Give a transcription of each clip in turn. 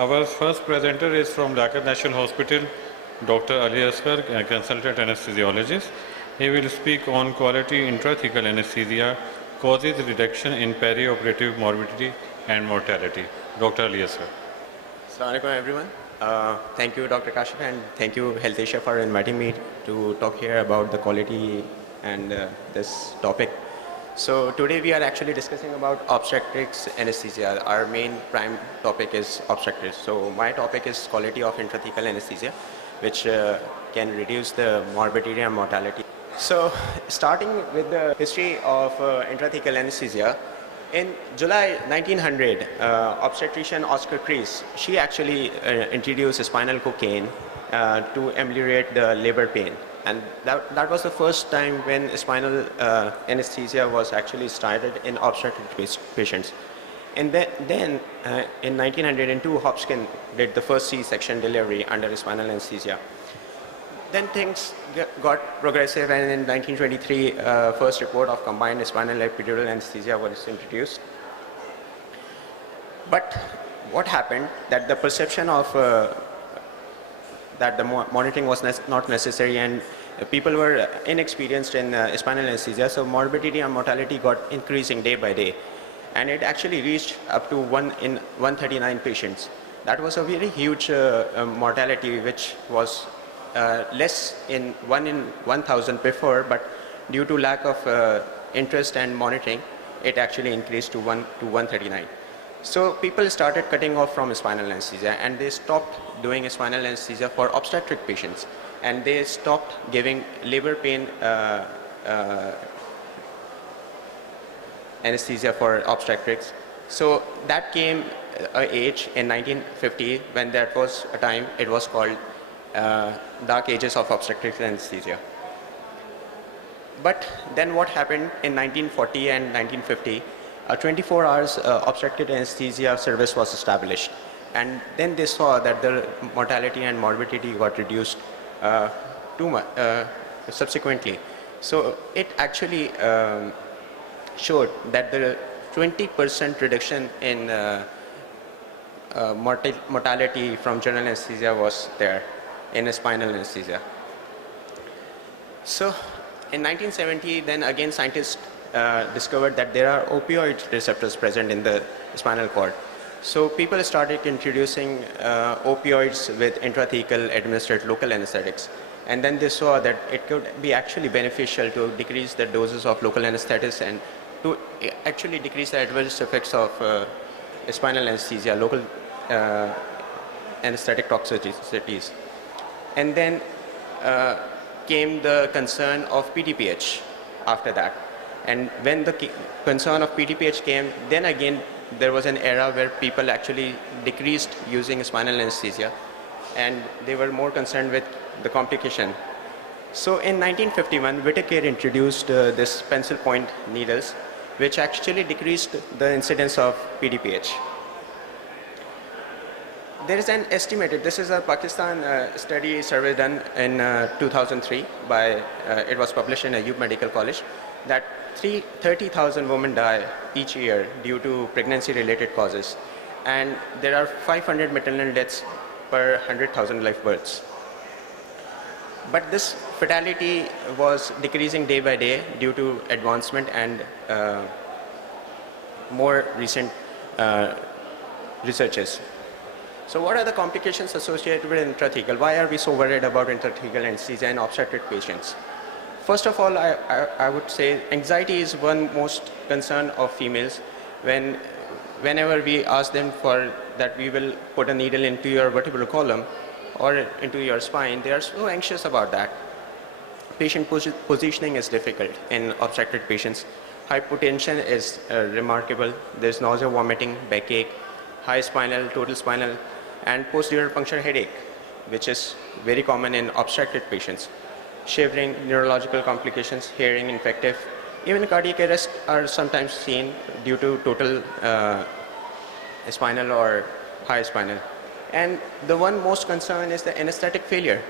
Our first presenter is from Liaquat National Hospital, Dr. Asgher, a consultant anesthesiologist. He will speak on quality intrathecal anesthesia, causes reduction in perioperative morbidity and mortality. Dr. Asgher. Assalamu alaikum everyone. Thank you Dr. Kashif and thank you Healthasia for inviting me to talk here about the quality and this topic. So today we are actually discussing about obstetrics anesthesia. Our main prime topic is obstetrics. So my topic is quality of intrathecal anesthesia, which can reduce the morbidity and mortality. So starting with the history of intrathecal anesthesia, in July 1900, obstetrician Asgher, she actually introduced spinal cocaine to ameliorate the labor pain. And that was the first time when spinal anesthesia was actually started in obstetric patients. And then in 1902, Hopkins did the first C-section delivery under spinal anesthesia. Then things got progressive, and in 1923, first report of combined spinal epidural anesthesia was introduced. But what happened, that the perception of that the monitoring was not necessary and people were inexperienced in spinal anesthesia, so morbidity and mortality got increasing day by day. And it actually reached up to 1 in 139 patients. That was a very huge mortality, which was less in 1 in 1,000 before, but due to lack of interest and monitoring, it actually increased to 1 to 139. So people started cutting off from spinal anesthesia and they stopped doing spinal anesthesia for obstetric patients, and they stopped giving labor pain anesthesia for obstetrics. So that came a age in 1950 when that was a time it was called dark ages of obstetric anesthesia. But then what happened in 1940 and 1950, a 24 hours obstetric anesthesia service was established, and then they saw that the mortality and morbidity got reduced too much subsequently. So it actually showed that the 20% reduction in mortality from general anesthesia was there in a spinal anesthesia. So in 1970, then again scientists discovered that there are opioid receptors present in the spinal cord. So people started introducing opioids with intrathecal administered local anesthetics. And then they saw that it could be actually beneficial to decrease the doses of local anesthetics and to actually decrease the adverse effects of spinal anesthesia, local anesthetic toxicities. And then came the concern of PTPH after that. And when the concern of PTPH came, then again there was an era where people actually decreased using spinal anesthesia and they were more concerned with the complication. So in 1951, Whitaker introduced this pencil point needles, which actually decreased the incidence of PTPH. There is an estimated, this is a Pakistan study survey done in 2003 by, it was published in Ayub Medical College, that 30,000 women die each year due to pregnancy-related causes. And there are 500 maternal deaths per 100,000 live births. But this fatality was decreasing day by day due to advancement and more recent researches. So what are the complications associated with intrathecal? Why are we so worried about intrathecal anesthesia in obstetric patients? First of all, I would say anxiety is one most concern of females. Whenever we ask them for that we will put a needle into your vertebral column or into your spine, they are so anxious about that. Patient positioning is difficult in obstetric patients. Hypotension is remarkable. There's nausea, vomiting, backache, high spinal, total spinal, and posterior puncture headache, which is very common in obstetric patients. Shivering, neurological complications, hearing, infective, even cardiac arrest are sometimes seen due to total spinal or high spinal. And the one most concern is the anesthetic failure.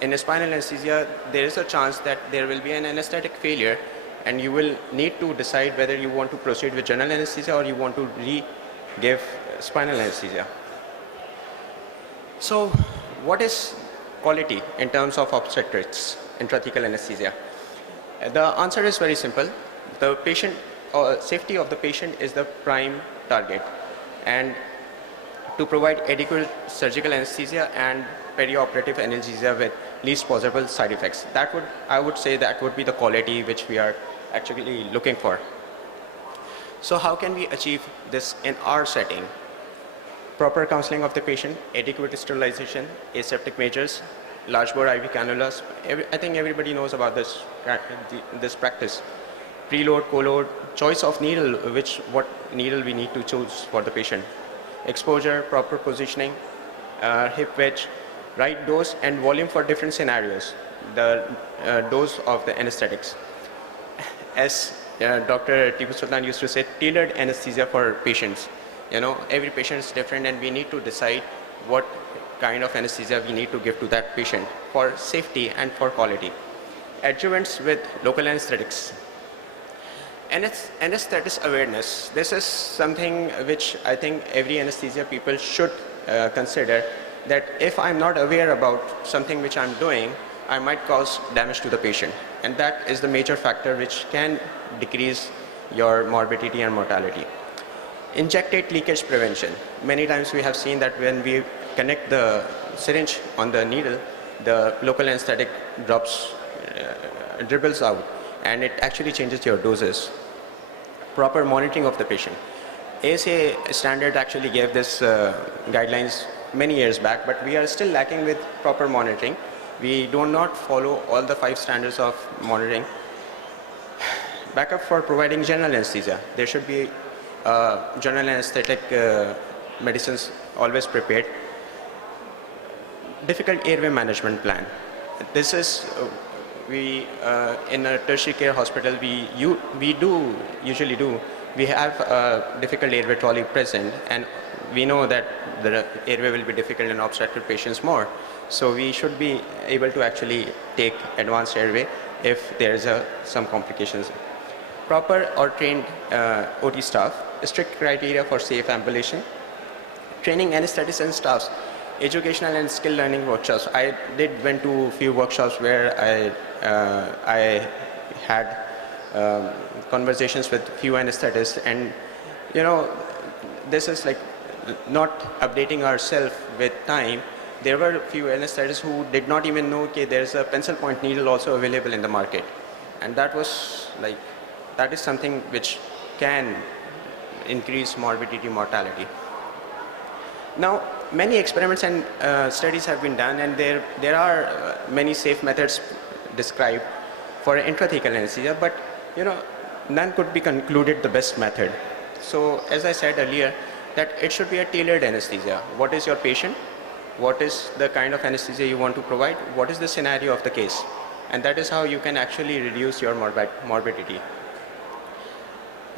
In spinal anesthesia, there is a chance that there will be an anesthetic failure and you will need to decide whether you want to proceed with general anesthesia or you want to give spinal anesthesia. So what is quality in terms of obstetrics, intrathecal anesthesia? The answer is very simple. The patient, safety of the patient is the prime target, and to provide adequate surgical anesthesia and perioperative analgesia with least possible side effects. I would say that would be the quality which we are actually looking for. So how can we achieve this in our setting? Proper counseling of the patient, adequate sterilization, aseptic measures, large bore IV cannulas. I think everybody knows about this practice. Preload, co-load, choice of needle, what needle we need to choose for the patient. Exposure, proper positioning, hip wedge, right dose and volume for different scenarios. The dose of the anesthetics. As Dr. Tipu Sultan used to say, tailored anesthesia for patients. Every patient is different, and we need to decide what kind of anesthesia we need to give to that patient for safety and for quality. Adjuvants with local anesthetics. Anesthetics awareness. This is something which I think every anesthesia people should consider, that if I'm not aware about something which I'm doing, I might cause damage to the patient. And that is the major factor which can decrease your morbidity and mortality. Injectate leakage prevention. Many times we have seen that when we connect the syringe on the needle, the local anesthetic dribbles out, and it actually changes your doses. Proper monitoring of the patient. ASA standard actually gave this guidelines many years back, but we are still lacking with proper monitoring. We do not follow all the 5 standards of monitoring. Backup for providing general anesthesia. There should be general anesthetic medicines always prepared. Difficult airway management plan. This is in a tertiary care hospital we have a difficult airway trolley present, and we know that the airway will be difficult in obstetric patients more. So we should be able to actually take advanced airway if there is some complications. Proper or trained OT staff, strict criteria for safe ambulation, training anesthetists and staffs, educational and skill learning workshops. I went to a few workshops where I had conversations with few anesthetists, and this is like not updating ourselves with time. There were a few anesthetists who did not even know that there's a pencil point needle also available in the market, and that is something which can increase morbidity, mortality. Now, many experiments and studies have been done, and there are many safe methods described for intrathecal anesthesia, but none could be concluded the best method. So, as I said earlier, that it should be a tailored anesthesia. What is your patient? What is the kind of anesthesia you want to provide? What is the scenario of the case? And that is how you can actually reduce your morbidity.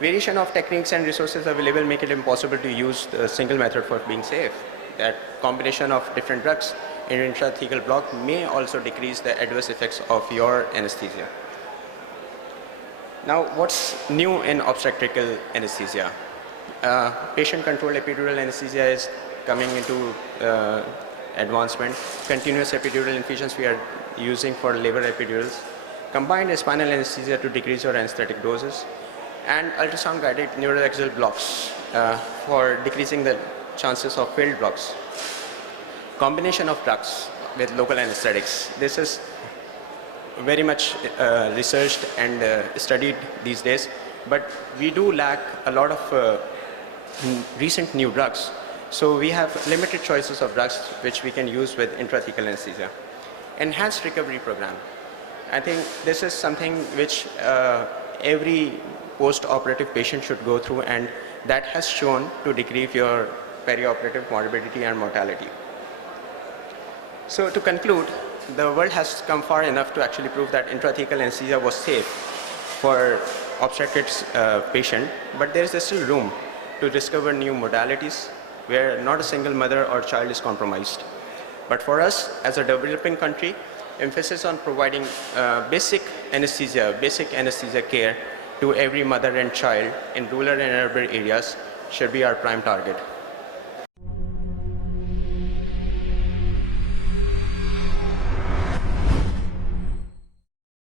Variation of techniques and resources available make it impossible to use the single method for being safe. That combination of different drugs in intrathecal block may also decrease the adverse effects of your anesthesia. Now, what's new in obstetrical anesthesia? Patient-controlled epidural anesthesia is coming into advancement. Continuous epidural infusions we are using for labor epidurals. Combined spinal anesthesia to decrease your anesthetic doses. And ultrasound-guided neuroaxial blocks for decreasing the chances of failed blocks. Combination of drugs with local anesthetics. This is very much researched and studied these days, but we do lack a lot of recent new drugs. So we have limited choices of drugs which we can use with intrathecal anesthesia. Enhanced recovery program. I think this is something which every post-operative patient should go through, and that has shown to decrease your perioperative morbidity and mortality. So to conclude, the world has come far enough to actually prove that intrathecal anesthesia was safe for obstetrics patient, but there is still room to discover new modalities where not a single mother or child is compromised. But for us, as a developing country, emphasis on providing basic anesthesia care to every mother and child in rural and urban areas should be our prime target.